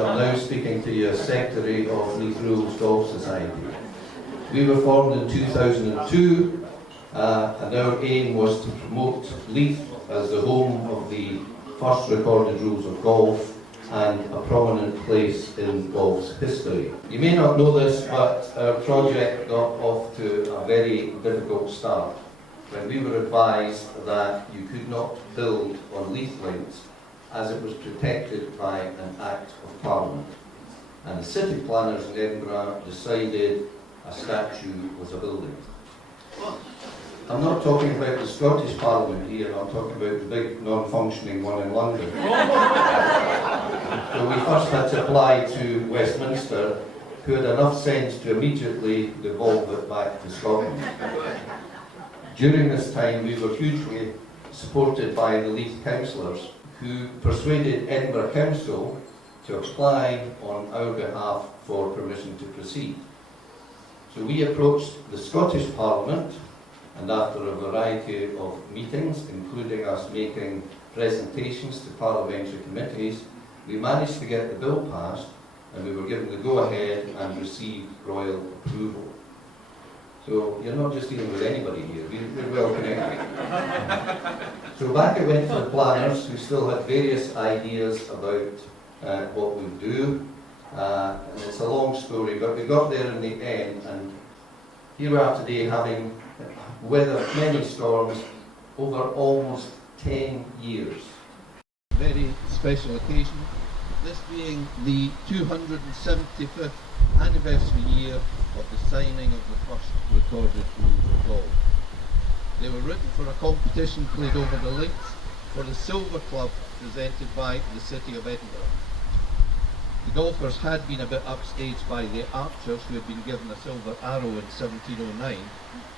So I'm now speaking to you as Secretary of Leith Rules Golf Society. We were formed in 2002 and our aim was to promote Leith as the home of the first recorded rules of golf and a prominent place in golf's history. You may not know this, but our project got off to a very difficult start when we were advised that you could not build on Leith Links as it was protected by an Act of Parliament. And the city planners in Edinburgh decided a statue was a building. I'm not talking about the Scottish Parliament here, I'm talking about the big non-functioning one in London. So we first had to apply to Westminster, who had enough sense to immediately devolve it back to Scotland. During this time we were hugely supported by the Leith councillors, who persuaded Edinburgh Council to apply on our behalf for permission to proceed. So we approached the Scottish Parliament, and after a variety of meetings, including us making presentations to parliamentary committees, we managed to get the bill passed, and we were given the go-ahead and received royal approval. So you're not just dealing with anybody here, we're well connected. So back I went to the planners, who still had various ideas about what we do. And it's a long story, but we got there in the end, and here we are today having weathered many storms over almost 10 years. Very special occasion, this being the 275th anniversary year of the signing of the first recorded rules of golf. They were written for a competition played over the links for the Silver Club presented by the City of Edinburgh. The golfers had been a bit upstaged by the archers, who had been given a silver arrow in 1709,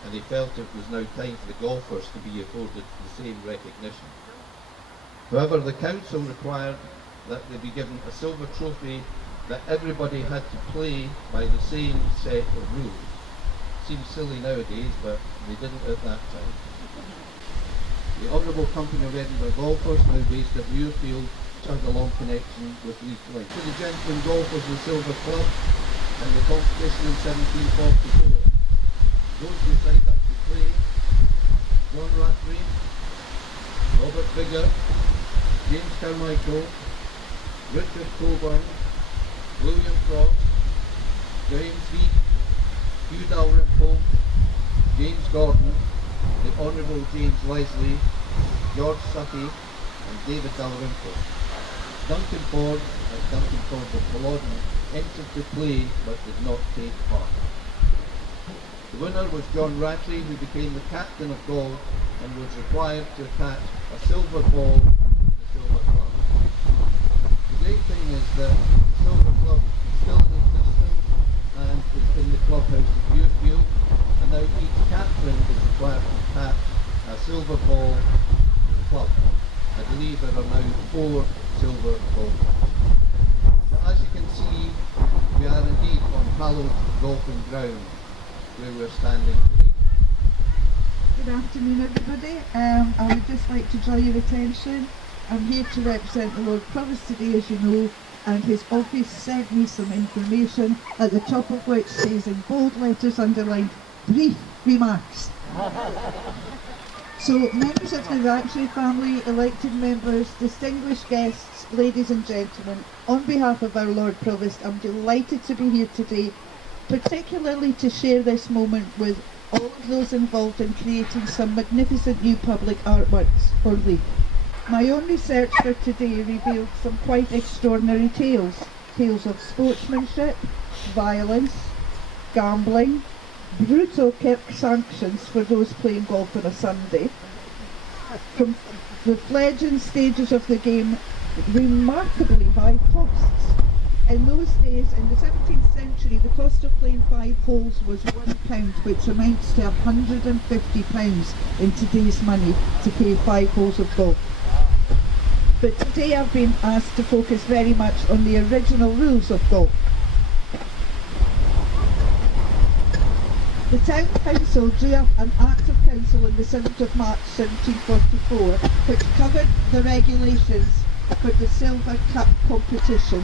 and they felt it was now time for the golfers to be afforded the same recognition. However, the council required that they be given a silver trophy that everybody had to play by the same set of rules. Seems silly nowadays, but they didn't at that time. The Honourable Company of Edinburgh Golfers, now based at Muirfield, had a long connection with Leith Links. To the Gentlemen Golfers of the Silver Club and the competition in 1744. Those who signed up to play: John Rattray, Robert Bigger, James Carmichael, Richard Coburn, William Cross, James Heath, Hugh Dalrymple, James Gordon, the Honourable James Leslie, George Sutty and David Dalrymple. Duncan Ford and Duncan Ford of Culloden entered to play but did not take part. The winner was John Rattray, who became the captain of golf and was required to attach a silver ball to the silver club. The great thing is that the Silver Club is still in existence and is in the clubhouse at Muirfield, and now each captain is required to attach a silver ball to the club. I believe there are now 4 silver balls. Now, as you can see, we are indeed on hallowed golfing ground where we're standing today. Good afternoon, everybody. I would just like to draw your attention. I'm here to represent the Lord Provost today, as you know, and his office sent me some information, at the top of which says in bold letters underlined, brief remarks. So, members of the Rattray family, elected members, distinguished guests, ladies and gentlemen, on behalf of our Lord Provost, I'm delighted to be here today, particularly to share this moment with all of those involved in creating some magnificent new public artworks for Leith. My own research for today revealed some quite extraordinary tales. Tales of sportsmanship, violence, gambling, brutal kirk sanctions for those playing golf on a Sunday. From the fledgling stages of the game, remarkably high costs. In those days, in the 17th century, the cost of playing 5 holes was £1, which amounts to £150 in today's money to play 5 holes of golf. But today I've been asked to focus very much on the original rules of golf. The Town Council drew up an Act of Council on the 7th of March 1744, which covered the regulations for the Silver Cup competition,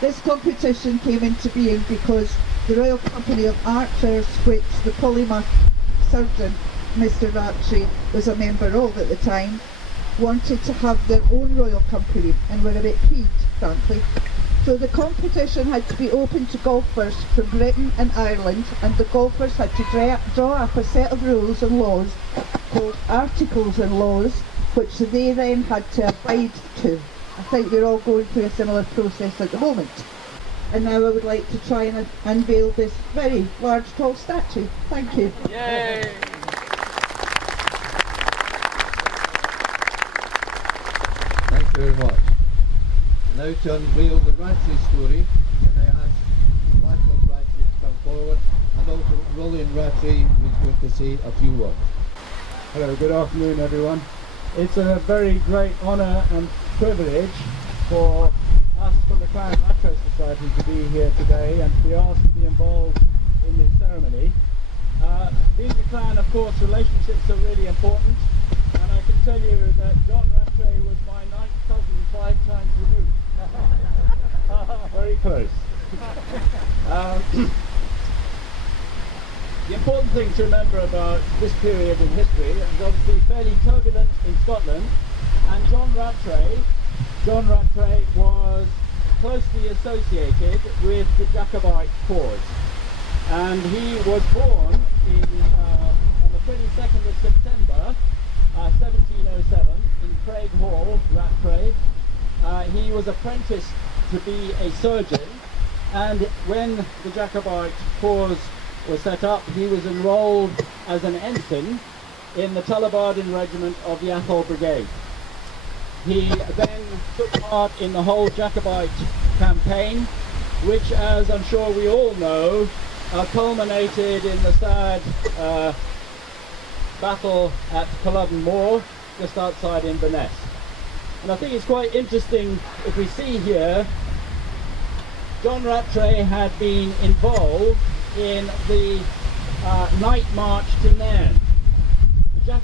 This competition came into being because the Royal Company of Archers, which the polymath surgeon Mr. Rattray was a member of at the time, wanted to have their own royal company and were a bit peeved, frankly. So the competition had to be open to golfers from Britain and Ireland, and the golfers had to draw up a set of rules and laws called articles and laws, which they then had to abide to. I think we're all going through a similar process at the moment. And now I would like to try and unveil this very large, tall statue. Thank you. Yay! Thank you very much. Now to unveil the Rattray story, and I ask Michael Rattray to come forward, and also Roland Rattray who's going to say a few words. Hello, good afternoon everyone. It's a very great honour and privilege for us from the Clan Rattray Society to be here today and to be asked to be involved in this ceremony. Being a clan, of course, relationships are really important, and I can tell you that John Rattray was my 9th cousin 5 times removed. Very close. The important thing to remember about this period in history is obviously fairly turbulent in Scotland, and John Rattray was closely associated with the Jacobite cause, and he was born on the 22nd of September 1707 in Craig Hall, Rattray. He was apprenticed to be a surgeon, and when the Jacobite cause was set up, he was enrolled as an ensign in the Tullibardine regiment of the Athol Brigade. He then took part in the whole Jacobite campaign, which, as I'm sure we all know, culminated in the sad battle at Culloden Moor, just outside Inverness. And I think it's quite interesting, if we see here, John Rattray had been involved in the night march to Nairn. The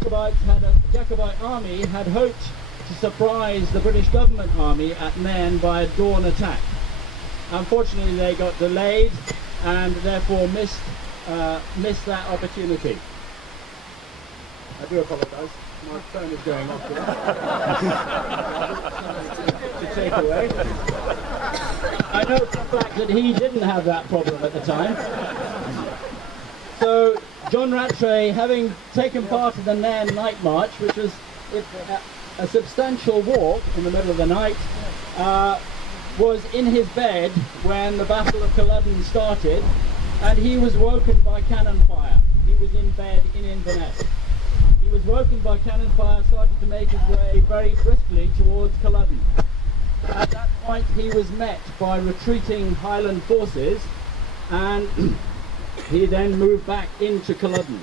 Jacobite army had hoped to surprise the British government army at Nairn by a dawn attack. Unfortunately, they got delayed and therefore missed that opportunity. I do apologise. My phone is going off to take away. I know for a fact that he didn't have that problem at the time. So John Rattray, having taken part in the Nairn night march, which was a substantial walk in the middle of the night, was in his bed when the Battle of Culloden started, and he was woken by cannon fire. He was in bed in Inverness. He was woken by cannon fire, started to make his way very briskly towards Culloden. At that point he was met by retreating Highland forces, and he then moved back into Culloden,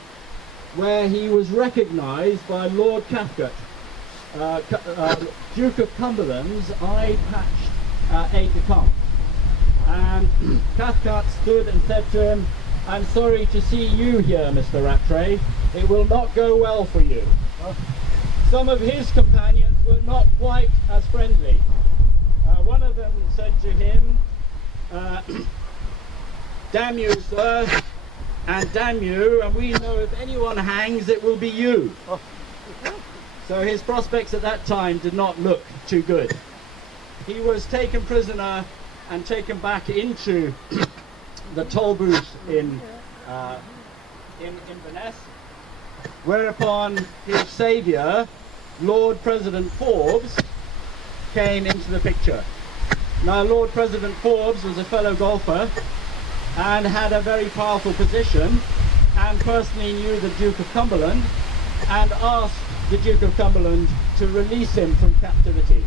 where he was recognised by Lord Cathcart, Duke of Cumberland's eye-patched aide-de-camp. And Cathcart stood and said to him, "I'm sorry to see you here, Mr. Rattray. It will not go well for you." Some of his companions were not quite as friendly. One of them said to him, "Damn you, sir, and damn you, and we know if anyone hangs, it will be you." So his prospects at that time did not look too good. He was taken prisoner and taken back into the toll booth in Inverness, whereupon his saviour, Lord President Forbes, came into the picture. Now, Lord President Forbes was a fellow golfer and had a very powerful position, and personally knew the Duke of Cumberland and asked the Duke of Cumberland to release him from captivity,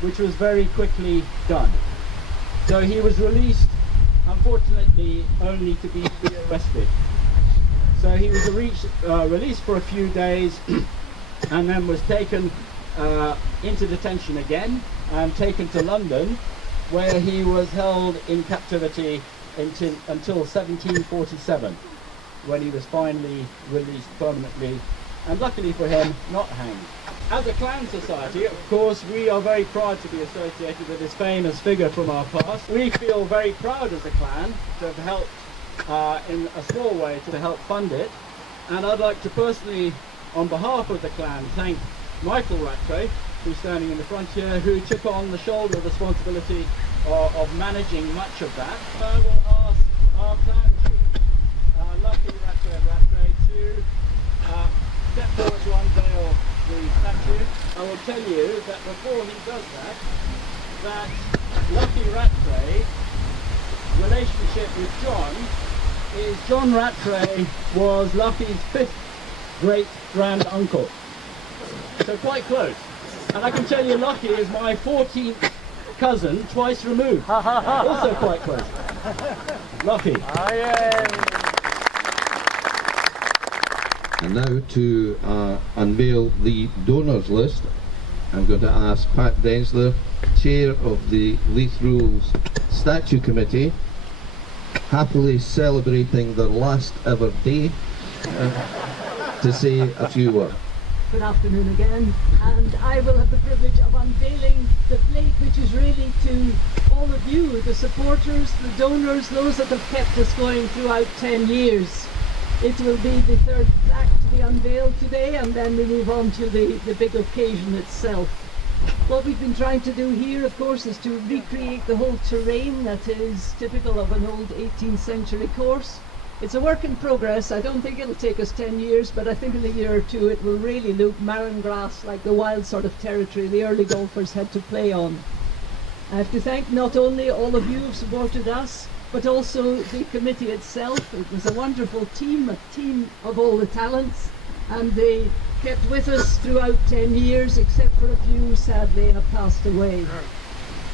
which was very quickly done. So he was released, unfortunately, only to be rearrested. So he was released for a few days and then was taken into detention again and taken to London, where he was held in captivity until 1747, when he was finally released permanently, and luckily for him, not hanged. As a clan society, of course, we are very proud to be associated with this famous figure from our past. We feel very proud as a clan to have helped in a small way to help fund it. And I'd like to personally, on behalf of the clan, thank Michael Rattray, who's standing in the front here, who took on the shoulder responsibility of managing much of that. I will ask our clan chief, Lucky Rattray, to step forward to unveil the statue. I will tell you that before he does that Lucky Rattray relationship with John is John Rattray was Lucky's 5th great grand uncle. So quite close. And I can tell you Lucky is my 14th cousin, twice removed. Also quite close. Lucky. And now to unveil the donors list, I'm going to ask Pat Densler, Chair of the Leith Rules Statue Committee, happily celebrating their last ever day, to say a few words. Good afternoon again, and I will have the privilege of unveiling the plate, which is really to all of you, the supporters, the donors, those that have kept us going throughout 10 years. It will be the 3rd plaque to be unveiled today, and then we move on to the big occasion itself. What we've been trying to do here, of course, is to recreate the whole terrain that is typical of an old 18th century course. It's a work in progress. I don't think it'll take us 10 years, but I think in a year or two it will really look marron grass, like the wild sort of territory the early golfers had to play on. I have to thank not only all of you who've supported us, but also the committee itself. It was a wonderful team, a team of all the talents, and they kept with us throughout 10 years, except for a few who sadly have passed away.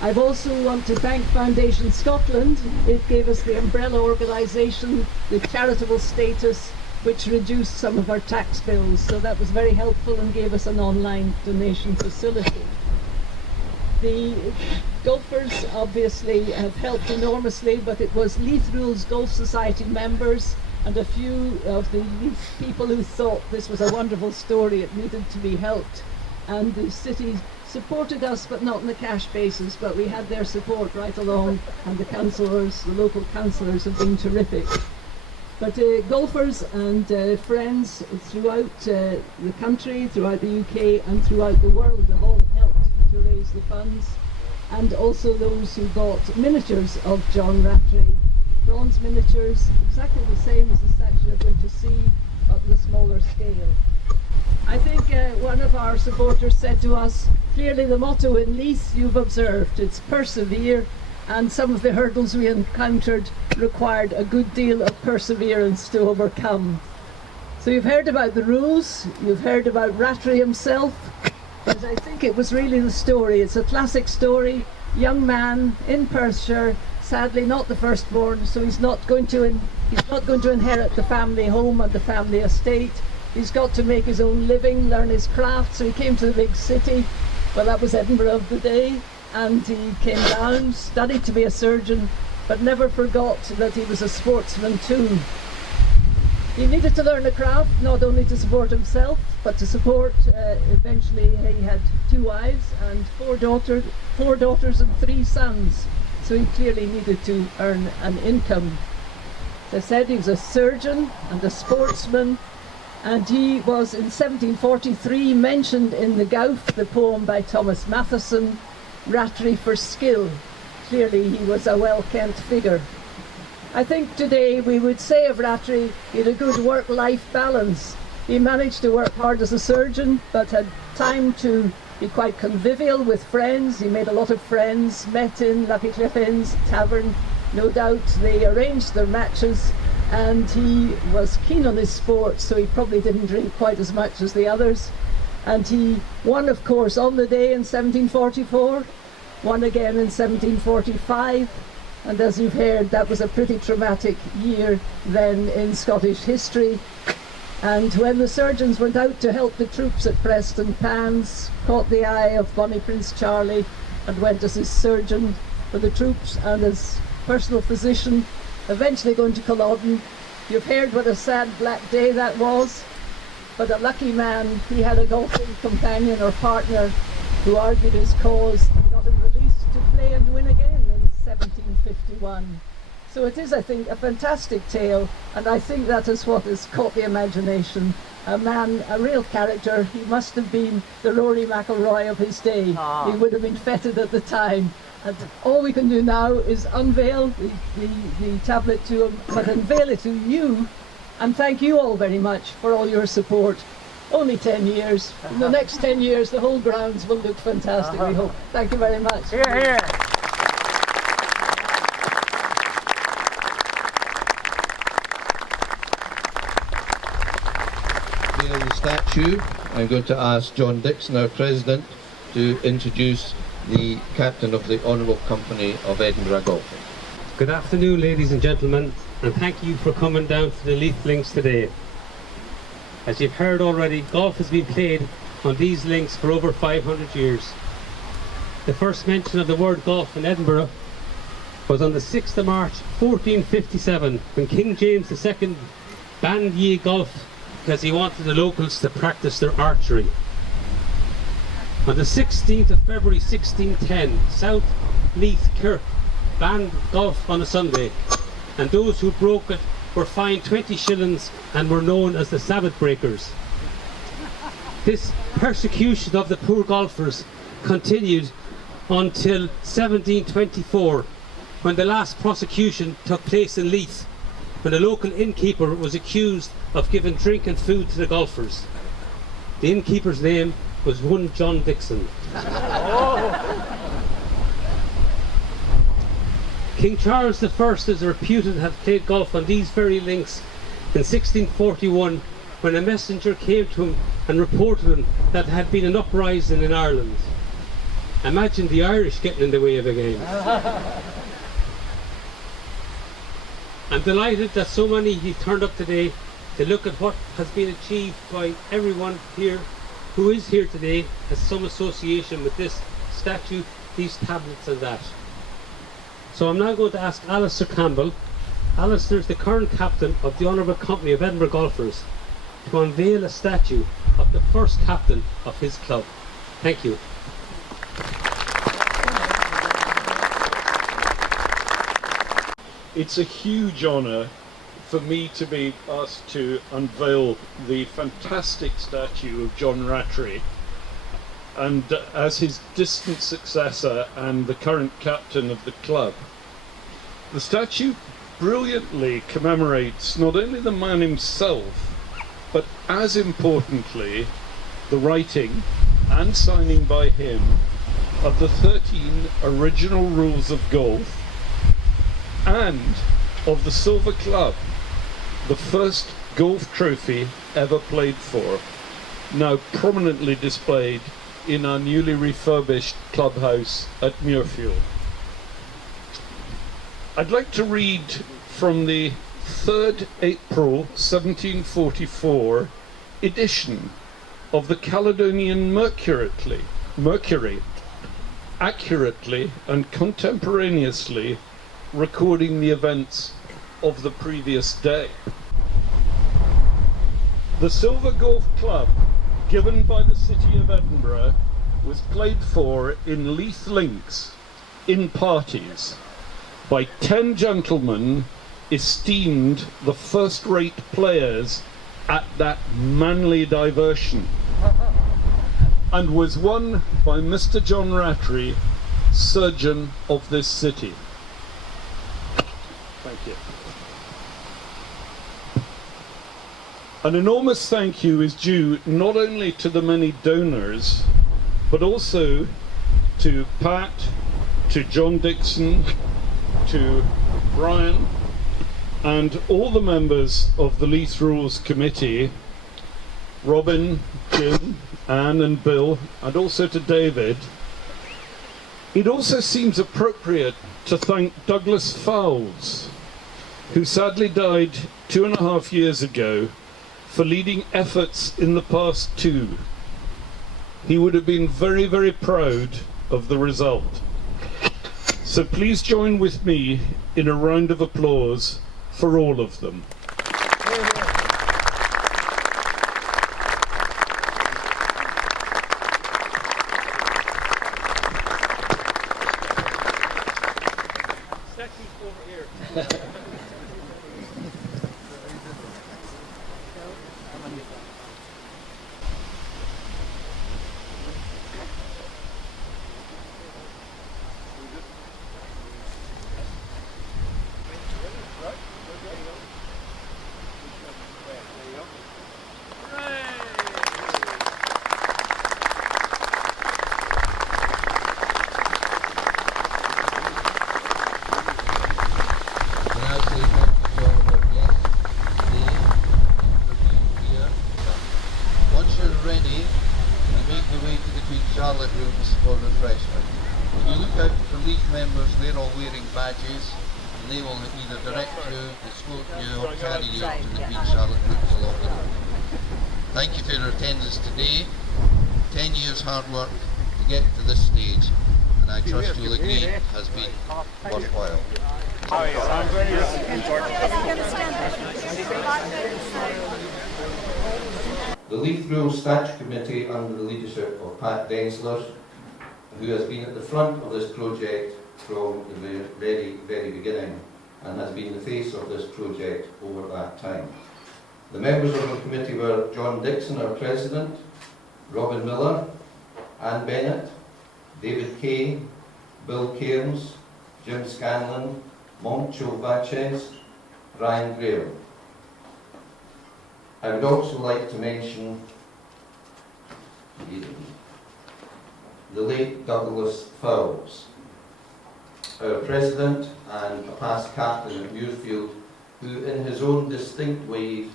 I also want to thank Foundation Scotland. It gave us the umbrella organisation, the charitable status, which reduced some of our tax bills, so that was very helpful and gave us an online donation facility. The golfers obviously have helped enormously, but it was Leith Rules Golf Society members and a few of the Leith people who thought this was a wonderful story, it needed to be helped. And the city supported us, but not on a cash basis, but we had their support right along, and the councillors, the local councillors have been terrific. But golfers and friends throughout the country, throughout the UK and throughout the world have all helped to raise the funds, and also those who bought miniatures of John Rattray, bronze miniatures, exactly the same as the statue you're going to see, but on a smaller scale. I think one of our supporters said to us, clearly the motto in Leith you've observed, it's persevere, and some of the hurdles we encountered required a good deal of perseverance to overcome. So you've heard about the rules, you've heard about Rattray himself, but I think it was really the story. It's a classic story, young man in Perthshire, sadly not the firstborn, so he's not going to inherit the family home and the family estate. He's got to make his own living, learn his craft, so he came to the big city. Well, that was Edinburgh of the day, and he came down, studied to be a surgeon, but never forgot that he was a sportsman too. He needed to learn a craft, not only to support himself, but to support, eventually he had 2 wives and 4 daughters and 3 sons, so he clearly needed to earn an income. As I said, he was a surgeon and a sportsman, and he was in 1743 mentioned in the Gowf, the poem by Thomas Matheson, Rattray for skill. Clearly he was a well-kent figure. I think today we would say of Rattray, he had a good work-life balance. He managed to work hard as a surgeon, but had time to be quite convivial with friends. He made a lot of friends, met in Lucky Cliff Inn's tavern. No doubt they arranged their matches, and he was keen on his sport, so he probably didn't drink quite as much as the others. And he won, of course, on the day in 1744, won again in 1745, and as you've heard, that was a pretty traumatic year then in Scottish history. And when the surgeons went out to help the troops at Preston Pans, caught the eye of Bonnie Prince Charlie and went as his surgeon for the troops and as personal physician, eventually going to Culloden. You've heard what a sad black day that was. but a lucky man, he had a golfing companion or partner who argued his cause and got him released to play and win again in 1751. So it is, I think, a fantastic tale, and I think that is what has caught the imagination. A man, a real character. He must have been the Rory McIlroy of his day. He would have been feted at the time. And all we can do now is unveil the tablet to him, but unveil it to you, and thank you all very much for all your support. Only 10 years. In the next 10 years, the whole grounds will look fantastic, we hope. Thank you very much. Here, here. The statue, I'm going to ask John Dixon, our President, to introduce the Captain of the Honourable Company of Edinburgh Golf. Good afternoon, ladies and gentlemen, and thank you for coming down to the Leith Links today. As you've heard already, golf has been played on these links for over 500 years. The first mention of the word golf in Edinburgh was on the 6th of March 1457, when King James II banned ye golf because he wanted the locals to practice their archery. On the 16th of February 1610, South Leith Kirk banned golf on a Sunday, and those who broke it were fined 20 shillings and were known as the Sabbath breakers. This persecution of the poor golfers continued until 1724, when the last prosecution took place in Leith, when a local innkeeper was accused of giving drink and food to the golfers. The innkeeper's name was one John Dixon. King Charles I is reputed to have played golf on these very links in 1641, when a messenger came to him and reported him that there had been an uprising in Ireland. Imagine the Irish getting in the way of a game. I'm delighted that so many of you turned up today to look at what has been achieved by everyone here who is here today, has some association with this statue, these tablets and that. So I'm now going to ask Alistair Campbell. Alistair is the current captain of the Honourable Company of Edinburgh Golfers, to unveil a statue of the first captain of his club. Thank you. It's a huge honour for me to be asked to unveil the fantastic statue of John Rattray, and as his distant successor and the current captain of the club. The statue brilliantly commemorates not only the man himself, but as importantly, the writing and signing by him of the 13 original rules of golf, and of the Silver Club, the first golf trophy ever played for, now prominently displayed in our newly refurbished clubhouse at Muirfield. I'd like to read from the 3rd April 1744 edition of the Caledonian Mercury, accurately and contemporaneously recording the events of the previous day. The Silver Golf Club, given by the City of Edinburgh, was played for in Leith Links, in parties, by 10 gentlemen esteemed the first-rate players at that manly diversion, and was won by Mr. John Rattray, surgeon of this city. Thank you. An enormous thank you is due not only to the many donors, but also to Pat, to John Dixon, to Brian, and all the members of the Leith Rules Committee, Robin, Jim, Anne and Bill, and also to David. It also seems appropriate to thank Douglas Fowles, who sadly died 2.5 years ago, for leading efforts in the past too. He would have been very, very proud of the result. So please join with me in a round of applause for all of them. Once you're ready, you make your way to the Queen Charlotte rooms for refreshment. If you look out for Leith members, they're all wearing badges, and they will either direct you, escort you, or carry you to the Queen Charlotte rooms along the road. Thank you for your attendance today. 10 years hard work to get to this stage, and I trust you'll agree has been worthwhile. The Leith Rules Statute Committee, under the leadership of Pat Densler, who has been at the front of this project from the very beginning and has been the face of this project over that time. The members of the committee were John Dixon, our President, Robin Miller, Anne Bennett, David Kay, Bill Cairns, Jim Scanlon, Moncho Vachez, Ryan Graham. I would also like to mention the late Douglas Fowles, our President and a past captain at Muirfield, who in his own distinct way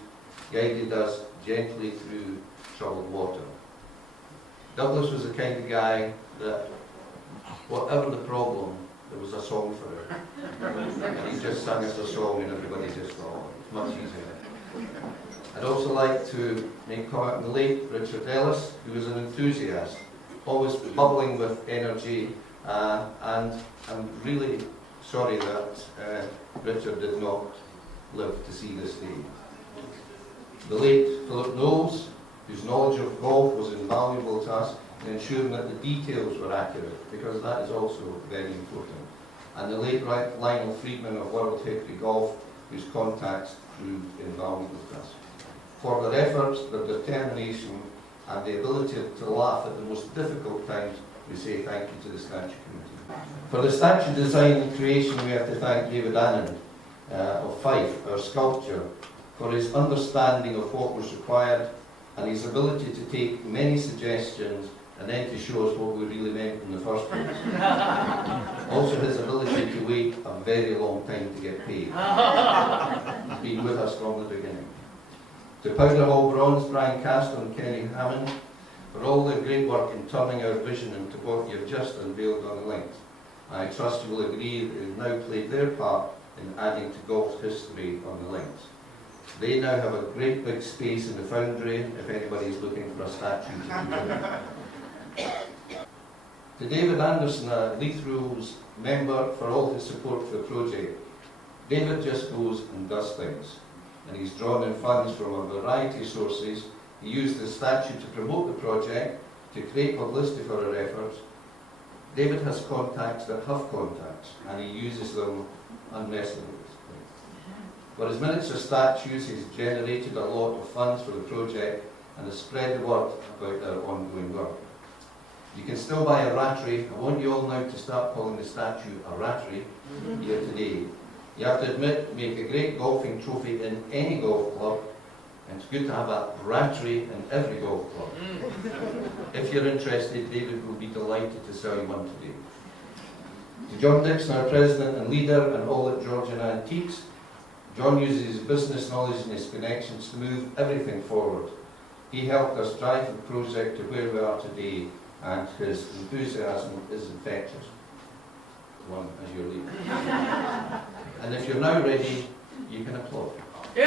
guided us gently through troubled water. Douglas was the kind of guy that whatever the problem, there was a song for it. And he just sang us a song and everybody just thought, it's much easier. I'd also like to make comment on the late Richard Ellis, who was an enthusiast, always bubbling with energy, and I'm really sorry that Richard did not live to see this day. The late Philip Knowles, whose knowledge of golf was invaluable to us in ensuring that the details were accurate, because that is also very important. And the late Lionel Friedman of World Hickory Golf, whose contacts proved invaluable to us. For their efforts, their determination, and the ability to laugh at the most difficult times, we say thank you to the Statute Committee. For the statue design and creation, we have to thank David Annan of Fife, our sculptor, for his understanding of what was required and his ability to take many suggestions and then to show us what we really meant in the first place. Also his ability to wait a very long time to get paid. He's been with us from the beginning. To Powder Hall Bronze, Brian Castle and Kenny Hammond, for all their great work in turning our vision into what you've just unveiled on the links. I trust you will agree that they've now played their part in adding to golf's history on the links. They now have a great big space in the foundry if anybody's looking for a statue to do. To David Anderson, a Leith Rules member, for all his support for the project. David just goes and does things, and he's drawn in funds from a variety of sources. He used the statue to promote the project, to create publicity for our efforts. David has contacts that have contacts, and he uses them unmercifully. For his miniature statues, he's generated a lot of funds for the project and has spread the word about our ongoing work. You can still buy a Rattray. I want you all now to start calling the statue a Rattray here today. You have to admit, make a great golfing trophy in any golf club, and it's good to have a Rattray in every golf club. If you're interested, David will be delighted to sell you one today. To John Dixon, our president and leader, and all at Georgian Antiques, John uses his business knowledge and his connections to move everything forward. He helped us drive the project to where we are today, and his enthusiasm is infectious. One as your leader. And if you're now ready, you can applaud. Yay!